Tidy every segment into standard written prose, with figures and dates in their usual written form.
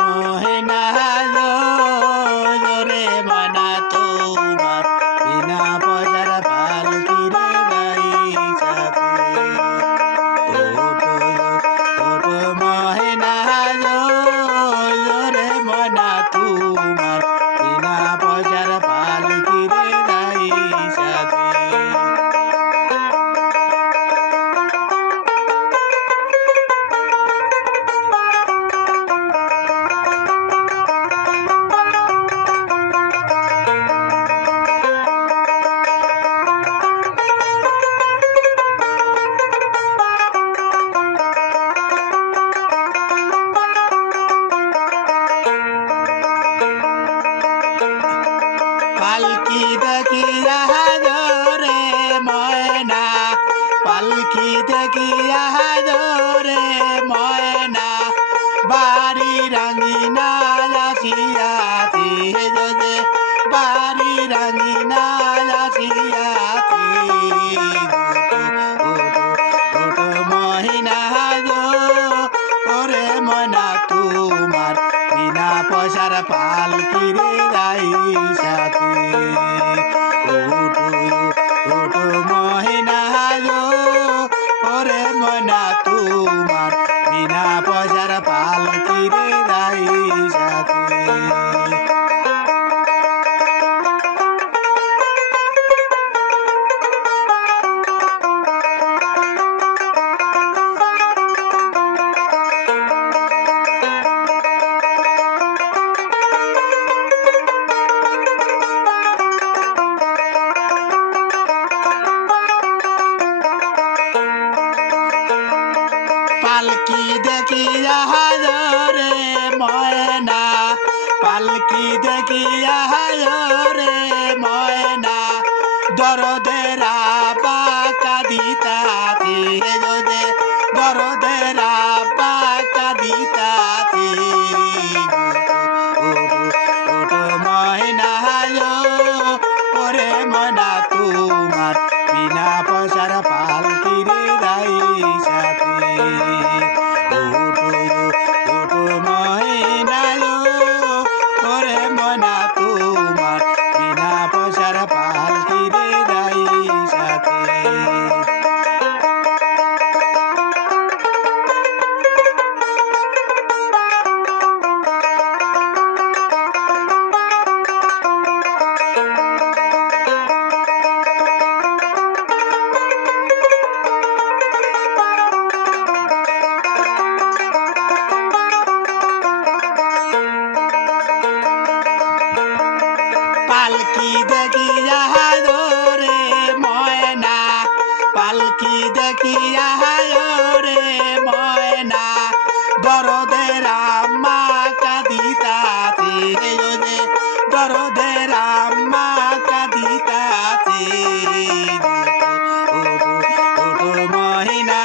মহিনা রে মনা তোমার বিনা পয়সার পালকি রে গাই সাথে মহিনা রে মনা তোমার বিনা পয়সার পালকি রে গাই সাথে পালকি দেখিয়া রে ময়না পালকি দেখিয়া রে ময়না বাড়ি রাঙিনা আসিয়াছি যে বাড়ি রাঙিনা আসিয়াছি মহিনা ওরে ময়না তোমার বিনা পয়সার পালকি রে গাই সাথে মহিনা ওরে ময়না তোমার বিনা পয়সার পালকি রে গাই সাথে পালকি দেখিয়া রে ময়না পালকি দেখিয়া রে ময়না দরদেরা বাঁকা দিতাছি যে দরদেরা বাঁকা দিতাছি ময়না ওরে ময়না তোমার বিনা পয়সার পালকি রে গাই সাথে মহিনা ওরে ময়না তোমার বিনা পয়সার পালকি রে গাই সাথে পালকি দেখিয়া রে ময়না পালকি দেখিয়া রে ময়না দরদেরা মা কাঁদিতাছি যে দরদেরা মা কাঁদিতাছি মহিনা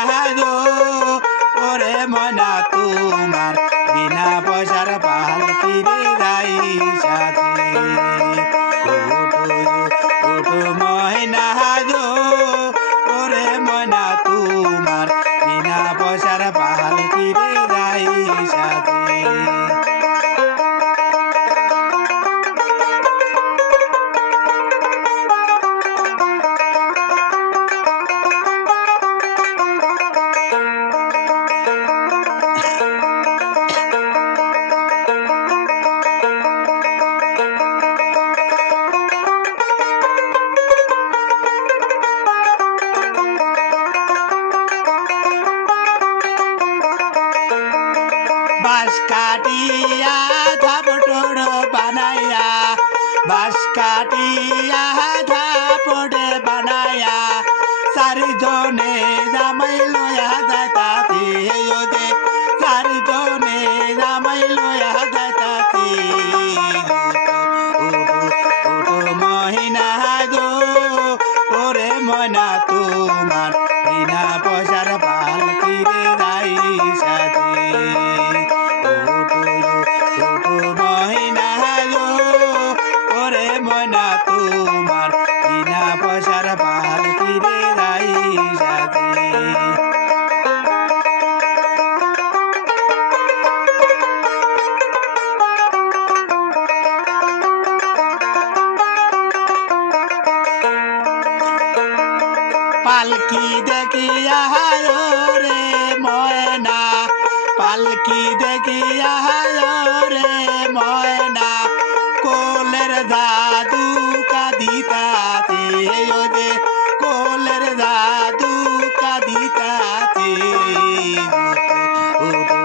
ওরে ময়না তোমার বিনা পয়সার পালকি রে গাই সাথে মহিনা ওরে ময়না তোমার বিনা পয়সার পালকি রে গাই সাথে বাঁশ কাটিয়া ধাপড় বানাইয়া বাঁশ কাটিয়া ধাপড় বানাইয়া চারিজনে জামাই লয়া যাইতাছি যে চারিজনে জামাই লয়া যাইতাছি মহিনা ওরে ময়না তোমার বিনা পয়সার পালকি রে গাই সাথে মহিনা ওরে ময়না তোমার বিনা পয়সার পালকি রে গাই সাথে পালকি দেখিয়া রে ময়না, পালকি দেখিয়া রে ময়না, কোলের দাদু কাঁদিতাছে ওরে, কোলের দাদু কাঁদিতাছে। উঠো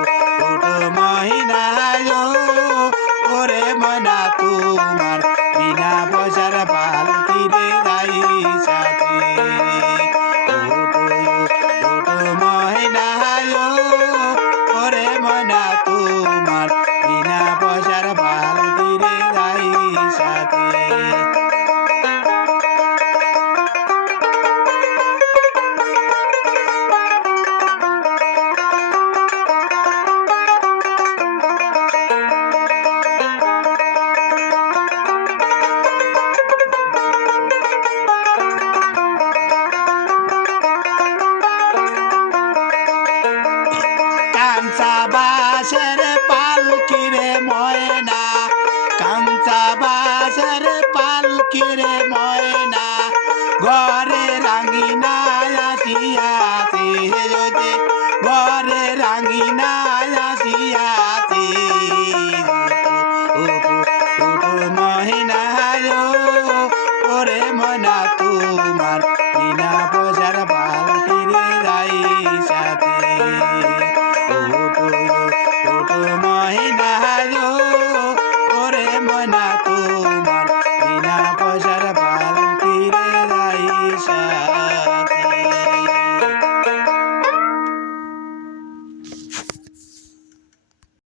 উঠো ময়না ওরে ময়না, তোমার বিনা পয়সার পালকি রে যাই সাথে। উঠো উঠো ময়না ওরে ময়না, তোমার বিনা পয়সার পালকি রে যাই সাথে। কাঞ্চা বাঁশের পালকি রে ময়না, কাঞ্চা বাঁশের পালকি রে